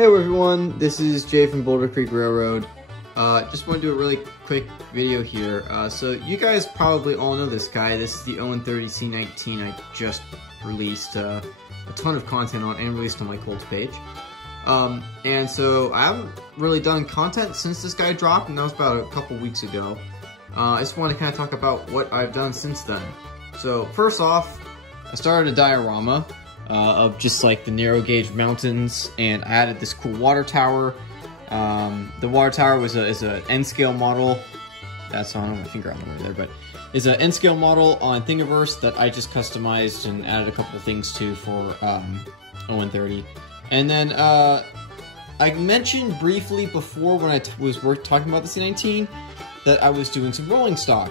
Hey everyone, this is Jay from Boulder Creek Railroad. Just want to do a really quick video here. So you guys probably all know this guy. This is the On30 C19 I just released a ton of content on and released on my Colts page. And so I haven't really done content since this guy dropped, and that was about a couple weeks ago. I just want to kind of talk about what I've done since then. So first off, I started a diorama of just like the narrow gauge mountains, and I added this cool water tower. The water tower is an N scale model. That's on my finger on the way there, but is an N scale model on Thingiverse that I just customized and added a couple of things to for On30. And then I mentioned briefly before when I was talking about the C19 that I was doing some rolling stock.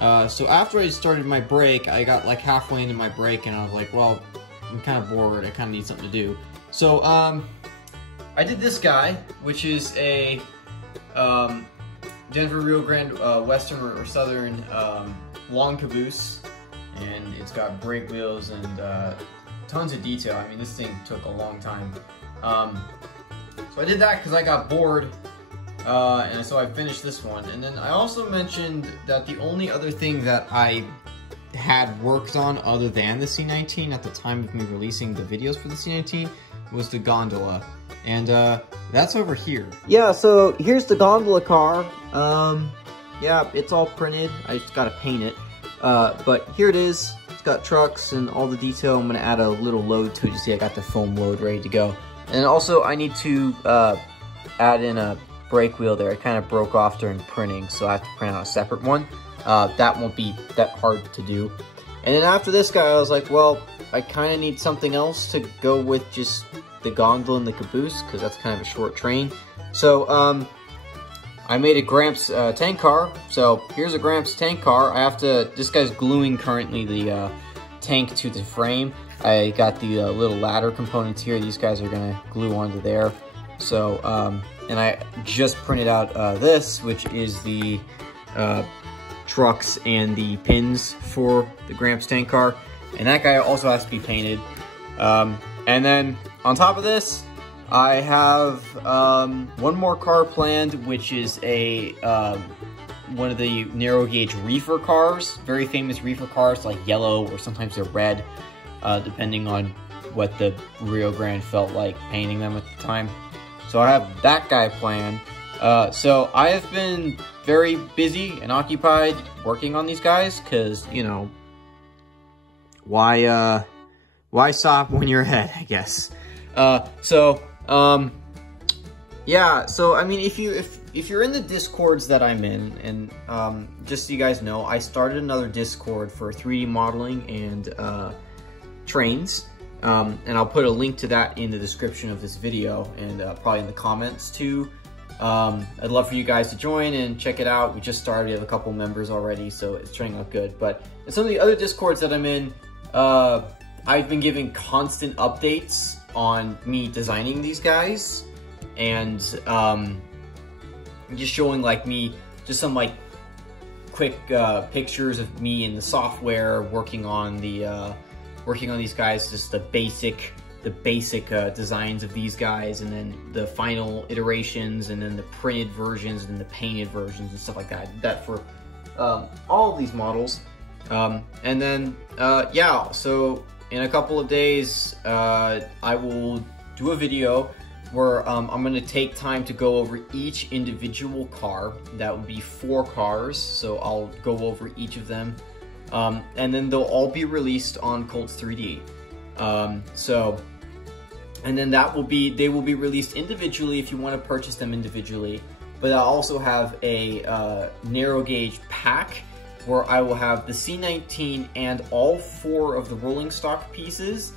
So after I started my break, I got like halfway into my break and I was like, well, I'm kind of bored, I kind of need something to do. So I did this guy, which is a Denver Rio Grande Western or Southern long caboose, and it's got brake wheels and tons of detail. I mean, this thing took a long time. So I did that because I got bored, and so I finished this one. And then I also mentioned that the only other thing that I had worked on other than the C19 at the time of me releasing the videos for the C19 was the gondola. And that's over here. Yeah, so here's the gondola car. Yeah, it's all printed. I just gotta paint it. But here it is. It's got trucks and all the detail. I'm gonna add a little load to it. You see I got the foam load ready to go. And also I need to add in a brake wheel there. It kind of broke off during printing, so I have to print out a separate one. That won't be that hard to do. And then after this guy, I was like, well, I kind of need something else to go with just the gondola and the caboose, because that's kind of a short train. So I made a Gramps tank car. So here's a Gramps tank car. This guy's gluing currently the tank to the frame. I got the little ladder components here. These guys are gonna glue onto there. So, and I just printed out this, which is the trucks and the pins for the Gramps tank car, and that guy also has to be painted. And then on top of this, I have one more car planned, which is a one of the narrow gauge reefer cars. Very famous reefer cars, like yellow or sometimes they're red, depending on what the Rio Grande felt like painting them at the time. So I have that guy planned. So I have been very busy and occupied working on these guys, because, you know, why stop when you're ahead, I guess. Yeah, so I mean, if you're in the Discords that I'm in, and just so you guys know, I started another Discord for 3D modeling and trains. And I'll put a link to that in the description of this video, and probably in the comments too. I'd love for you guys to join and check it out. We just started, we have a couple members already, so it's turning out good. But in some of the other Discords that I'm in, I've been giving constant updates on me designing these guys, and just showing like just some like quick pictures of me in the software working on these guys, just the basic designs of these guys, and then the final iterations, and then the printed versions and the painted versions and stuff like that. I did that for all of these models. And then, yeah, so in a couple of days, I will do a video where I'm gonna take time to go over each individual car. That would be 4 cars, so I'll go over each of them. And then they'll all be released on Colts 3D. And then they will be released individually if you want to purchase them individually. But I'll also have a narrow gauge pack where I will have the C19 and all 4 of the rolling stock pieces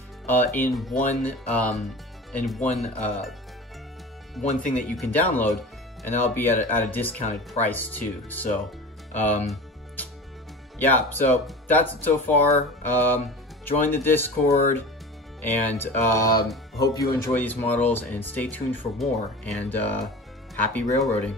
in one thing that you can download, and that'll be at a discounted price too. So yeah, so that's it so far. Join the Discord, and hope you enjoy these models, and stay tuned for more, and happy railroading.